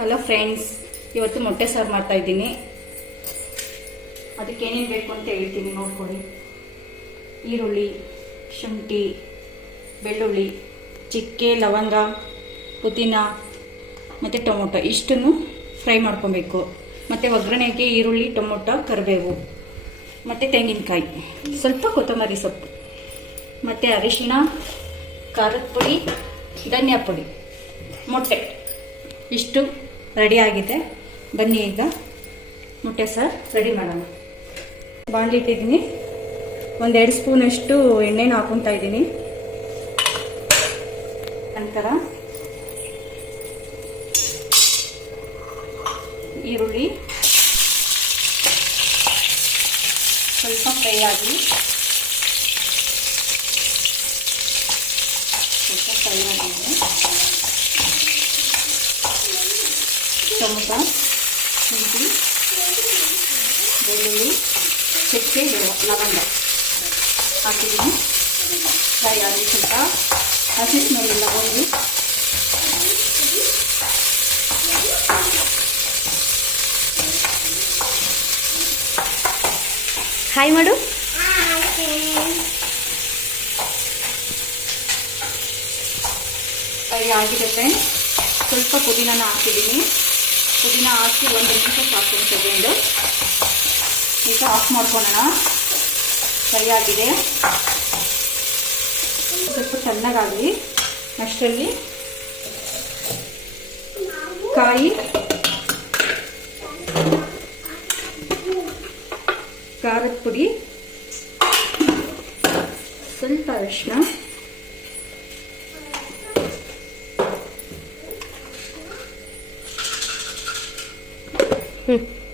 Hello friends, ಇವತ್ತು ಮೊಟ್ಟೆ ಸಾರು ಮಾಡ್ತಾ ಇದ್ದೀನಿ. ಅದಕ್ಕೆ ಏನೇನು ಬೇಕು ಅಂತ ಹೇಳ್ತೀನಿ, ನೋಡ್ಕೊಳ್ಳಿ. ಈರುಳ್ಳಿ, ಶುಂಠಿ, ಬೆಳ್ಳುಳ್ಳಿ, ಚಕ್ಕೆ, ಲವಂಗ, ಪುದೀನ ಮತ್ತು ಟೊಮೊಟೊ ಇಷ್ಟನ್ನು ಫ್ರೈ ಮಾಡ್ಕೊಬೇಕು. ಮತ್ತು ಒಗ್ಗರಣೆಗೆ ಈರುಳ್ಳಿ, ಟೊಮೊಟೊ, ಕರಿಬೇವು ಮತ್ತು ತೆಂಗಿನಕಾಯಿ, ಸ್ವಲ್ಪ ಕೊತ್ತಂಬರಿ ಸೊಪ್ಪು ಮತ್ತು ಅರಿಶಿಣ, ಖಾರದ ಪುಡಿ, ಧನಿಯಾ ಪುಡಿ, ಮೊಟ್ಟೆ ಇಷ್ಟು ರೆಡಿಯಾಗಿದೆ. ಬನ್ನಿ ಈಗ ಮೊಟ್ಟೆ ಸಾರು ರೆಡಿ ಮಾಡೋಣ. ಬಾಣಲಿ ಇಟ್ಟಿದ್ದೀನಿ. 1-2 ಸ್ಪೂನಷ್ಟು ಎಣ್ಣೆನ ಹಾಕೊತಾ ಇದ್ದೀನಿ. ನಂತರ ಈರುಳ್ಳಿ ಸ್ವಲ್ಪ ಫ್ರೈ ಆಗಿ ಟೊಮೊಟೊ, ಶುಂಠಿ, ಬೆಳ್ಳುಳ್ಳಿ, ಚಕ್ಕೆ, ಲವಂಗ ಹಾಕಿದ್ದೀನಿ. ಫ್ರೈ ಆಗಿ ಸ್ವಲ್ಪ ಹಸಿ ಸ್ಮೆಲ್ ಎಲ್ಲ ಹೋಗಿ ಹಾಯ್ ಮಾಡು. ಫ್ರೈ ಆಗಿದೆ ಫ್ರೆಂಡ್ಸ್. ಸ್ವಲ್ಪ ಪುದೀನ ಹಾಕಿದ್ದೀನಿ. ಪುದೀನ ಹಾಕಿ 1 ನಿಮಿಷ ಸಾಕು ಸೆಕೆಂಡು. ಈಗ ಆಫ್ ಮಾಡ್ಕೊಳ್ಳೋಣ. ಫ್ರೈ ಆಗಿದೆ. ಸ್ವಲ್ಪ ಚೆನ್ನಾಗಾಗಲಿ. ಅಷ್ಟರಲ್ಲಿ ಕಾಯಿ, ಖಾರದ ಪುಡಿ, ಸ್ವಲ್ಪ ಅರಿಶಿನ,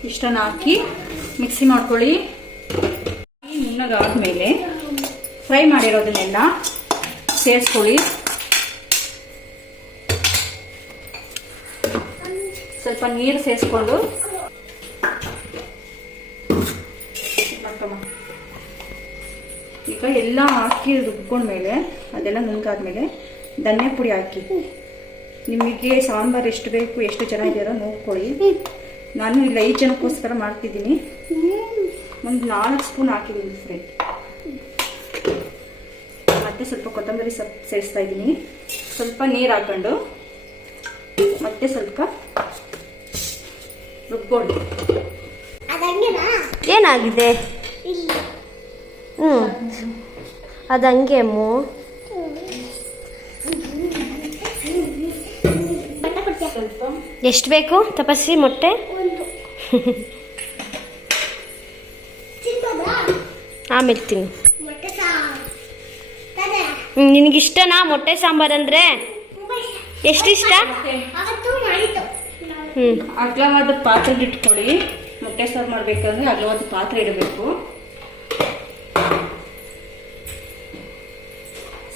ಇಷ್ಟನ್ನು ಹಾಕಿ ಮಿಕ್ಸಿ ಮಾಡ್ಕೊಳ್ಳಿ. ನುಣ್ಣಗಾದ್ಮೇಲೆ ಫ್ರೈ ಮಾಡಿರೋದನ್ನೆಲ್ಲ ಸೇರಿಸ್ಕೊಳ್ಳಿ. ಸ್ವಲ್ಪ ನೀರು ಸೇರಿಸ್ಕೊಂಡು ಈಗ ಎಲ್ಲ ಹಾಕಿ ರುಬ್ಕೊಂಡ್ಮೇಲೆ ಅದೆಲ್ಲ ನುಣ್ಣಗಾದ್ಮೇಲೆ ಧನಿಯಾ ಪುಡಿ ಹಾಕಿ. ನಿಮಗೆ ಸಾಂಬಾರು ಎಷ್ಟು ಬೇಕು, ಎಷ್ಟು ಜನ ಇದೆಯೋ ನೋಡ್ಕೊಳ್ಳಿ. ನಾನು ಇಲ್ಲಿ 5 ಜನಕ್ಕೋಸ್ಕರ ಮಾಡ್ತಿದ್ದೀನಿ. 4 ಸ್ಪೂನ್ ಹಾಕಿದ್ದೀನಿ ಫ್ರೆಂಡ್. ಮತ್ತೆ ಸ್ವಲ್ಪ ಕೊತ್ತಂಬರಿ ಸೊಪ್ಪು ಸೇರಿಸ್ತಾ ಇದ್ದೀನಿ. ಸ್ವಲ್ಪ ನೀರು ಹಾಕೊಂಡು ಮತ್ತೆ ಸ್ವಲ್ಪ ರುಬ್ಕೊಳ್ಳಿ. ಏನಾಗಿದೆ? ಅದಂಗೆ ಅಮ್ಮು. ಎಷ್ಟು ಬೇಕು ತಪಸ್ವಿ ಮೊಟ್ಟೆ? ಆಮೇಲೆ ತಿನ್ನು. ನಿನಗಿಷ್ಟನಾ ಮೊಟ್ಟೆ ಸಾಂಬಾರು ಅಂದ್ರೆ? ಎಷ್ಟಿಷ್ಟ? ಅಗಲವಾದ ಪಾತ್ರೆ ಇಟ್ಕೊಳ್ಳಿ. ಮೊಟ್ಟೆ ಸಾರು ಮಾಡ್ಬೇಕಂದ್ರೆ ಅಗಲವಾದ ಪಾತ್ರೆ ಇಡಬೇಕು.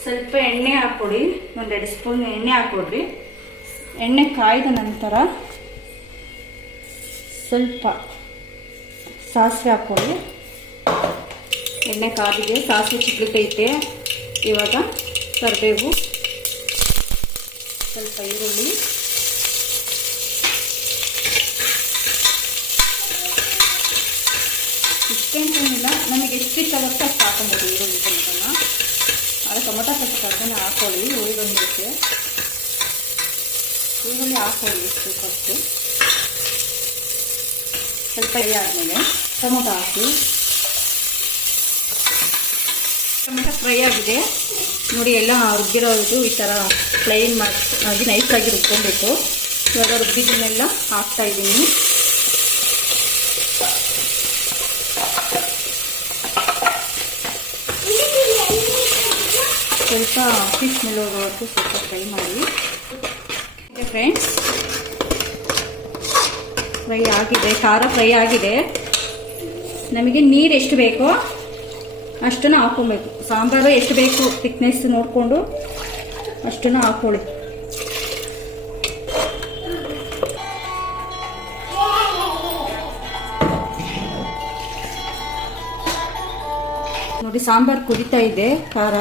ಸ್ವಲ್ಪ ಎಣ್ಣೆ ಹಾಕ್ಕೊಡಿ. 1-2 ಸ್ಪೂನ್ ಎಣ್ಣೆ ಹಾಕ್ಕೊಡ್ರಿ. ಎಣ್ಣೆ ಕಾಯ್ದ ನಂತರ ಸ್ವಲ್ಪ ಸಾಸಿವೆ ಹಾಕ್ಕೊಳ್ಳಿ. ಎಣ್ಣೆ ಕಾದಿದೆ, ಸಾಸಿವೆ ಚಿಕ್ಕೈತೆ. ಇವಾಗ ಕರಿಬೇವು, ಸ್ವಲ್ಪ ಈರುಳ್ಳಿ, ಇಷ್ಟೇನಿಲ್ಲ, ನಮಗೆ ಎಷ್ಟು ಇಷ್ಟ ಆಗುತ್ತೆ ಅಷ್ಟು ಹಾಕೊಬೋದು. ಈರುಳ್ಳಿ ಟೊಮೊಟೊನ, ಆದರೆ ಟೊಮೊಟೊ ಸ್ವಲ್ಪ ಕರ್ದನ ಹಾಕ್ಕೊಳ್ಳಿ. ಹುಳಿ ಬಂದಿರುತ್ತೆ. ಈರುಳ್ಳಿ ಹಾಕ್ಕೊಳ್ಳಿ ಎಷ್ಟು ಫಸ್ಟು. ಸ್ವಲ್ಪ ಆದಮೇಲೆ ಟೊಮೊಟೊ ಹಾಕಿ. ಟೊಮೆಟೊ ಫ್ರೈ ಆಗಿದೆ ನೋಡಿ. ಎಲ್ಲ ರುಬ್ಬಿರೋದು ಈ ಥರ ಪ್ಲೈನ್ ಆಗಿ ನೈಸಾಗಿ ರುಬ್ಕೊಬೇಕು. ಇವಾಗ ರುಬ್ಬಿದ್ದನ್ನೆಲ್ಲ ಹಾಕ್ತಾ ಇದ್ದೀನಿ. ಸ್ವಲ್ಪ ಫಿಶ್ ಮೇಲೋವರೆಗೂ ಸ್ವಲ್ಪ ಫ್ರೈ ಮಾಡಿ ಫ್ರೆಂಡ್ಸ್. ಫ್ರೈ ಆಗಿದೆ, ಖಾರ ಫ್ರೈ ಆಗಿದೆ. ನಮಗೆ ನೀರು ಎಷ್ಟು ಬೇಕೋ ಅಷ್ಟನ್ನು ಹಾಕ್ಕೊಬೇಕು. ಸಾಂಬಾರು ಎಷ್ಟು ಬೇಕು ಥಿಕ್ನೆಸ್ ನೋಡಿಕೊಂಡು ಅಷ್ಟನ್ನು ಹಾಕ್ಕೊಳ್ಳಿ. ನೋಡಿ ಸಾಂಬಾರು ಕುದಿತಾ ಇದೆ. ಖಾರ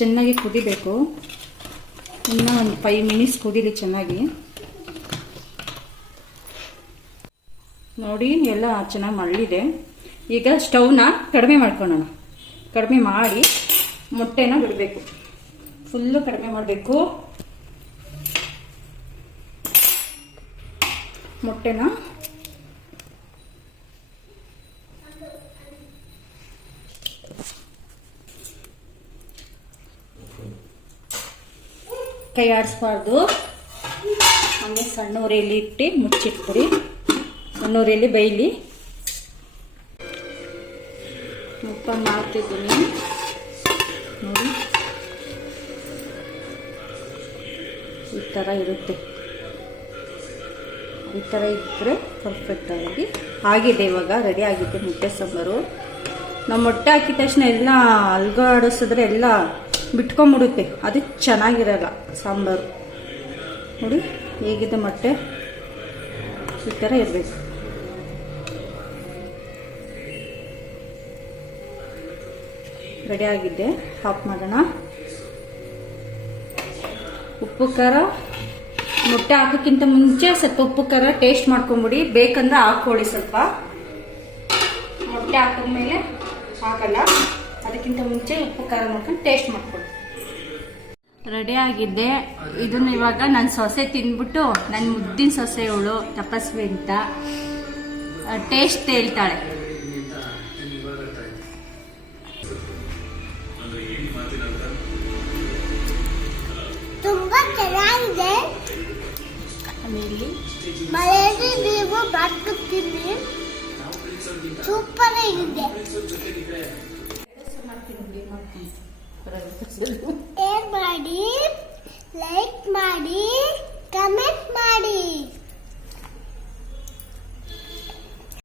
ಚೆನ್ನಾಗಿ ಕುದಿಬೇಕು. ಇನ್ನೂ ಒಂದು 5 ಮಿನಿಟ್ಸ್ ಕುದೀಲಿ ಚೆನ್ನಾಗಿ. ನೋಡಿ ಎಲ್ಲ ಚೆನ್ನಾಗಿ ಮಳ್ಳಿದೆ. ಈಗ ಸ್ಟವ್ನ ಕಡಿಮೆ ಮಾಡ್ಕೊಳ್ಳೋಣ. ಕಡಿಮೆ ಮಾಡಿ ಮೊಟ್ಟೆನ ಬಿಡಬೇಕು. ಫುಲ್ಲು ಕಡಿಮೆ ಮಾಡಬೇಕು. ಮೊಟ್ಟೆನ ಕೈ ಆಡಿಸ್ಬಾರ್ದು. ಹಂಗೆ ಸಣ್ಣ ಉರಿಯಲ್ಲಿ ಇಟ್ಟು ಮುಚ್ಚಿಟ್ಬಿಡಿ. ಸಣ್ಣ ಉರಿಯಲ್ಲಿ ಬೈಲಿ. ಓಪನ್ ಮಾಡ್ತಿದ್ದೀನಿ ನೋಡಿ. ಈ ಥರ ಇರುತ್ತೆ. ಈ ಥರ ಇದ್ದರೆ ಪರ್ಫೆಕ್ಟಾಗಿ ಆಗಿದೆ. ಇವಾಗ ರೆಡಿ ಆಗಿದೆ ಮೊಟ್ಟೆ ಸಾಂಬಾರು. ನಾವು ಮೊಟ್ಟೆ ಹಾಕಿದ ತಕ್ಷಣ ಎಲ್ಲ ಅಲ್ಗಾಡಿಸಿದ್ರೆ ಎಲ್ಲ ಬಿಟ್ಕೊಂಡ್ಬಿಡುತ್ತೆ. ಅದು ಚೆನ್ನಾಗಿರಲ್ಲ ಸಾಂಬಾರು. ನೋಡಿ ಹೇಗಿದೆ ಮೊಟ್ಟೆ. ಈ ಥರ ಇರಬೇಕು. ರೆಡಿ ಆಗಿದ್ದೆ. ಆಫ್ ಮಾಡೋಣ. ಉಪ್ಪು ಖಾರ ಮೊಟ್ಟೆ ಹಾಕೋಕ್ಕಿಂತ ಮುಂಚೆ ಸ್ವಲ್ಪ ಉಪ್ಪು ಖಾರ ಟೇಸ್ಟ್ ಮಾಡ್ಕೊಂಬಿಡಿ. ಬೇಕಂದ್ರೆ ಹಾಕೊಳ್ಳಿ. ಸ್ವಲ್ಪ ಮೊಟ್ಟೆ ಹಾಕಿದ್ಮೇಲೆ ಹಾಕಲ್ಲ. ಅದಕ್ಕಿಂತ ಮುಂಚೆ ಉಪ್ಪು ಖಾರ ಮಾಡ್ಕೊಂಡು ಟೇಸ್ಟ್ ಮಾಡ್ಕೊಳ್ಳಿ. ರೆಡಿ ಆಗಿದ್ದೆ. ಇದನ್ನು ಇವಾಗ ನನ್ನ ಸೊಸೆ ತಿಂದ್ಬಿಟ್ಟು, ನನ್ನ ಮುದ್ದಿನ ಸೊಸೆ ಇವಳು ತಪಸ್ವಿ ಅಂತ, ಟೇಸ್ಟ್ ಹೇಳ್ತಾಳೆ. ತುಂಬಾ ಚೆನ್ನಾಗಿದೆ. ಆಮೇಲೆ ಮಳೆಯಲ್ಲಿ ನೀವು ಮಾಡ್ಕೊತೀನಿ. ಸೂಪರ್ ಆಗಿದೆ. ಶೇರ್ ಮಾಡಿ, ಲೈಕ್ ಮಾಡಿ, ಕಮೆಂಟ್ ಮಾಡಿ.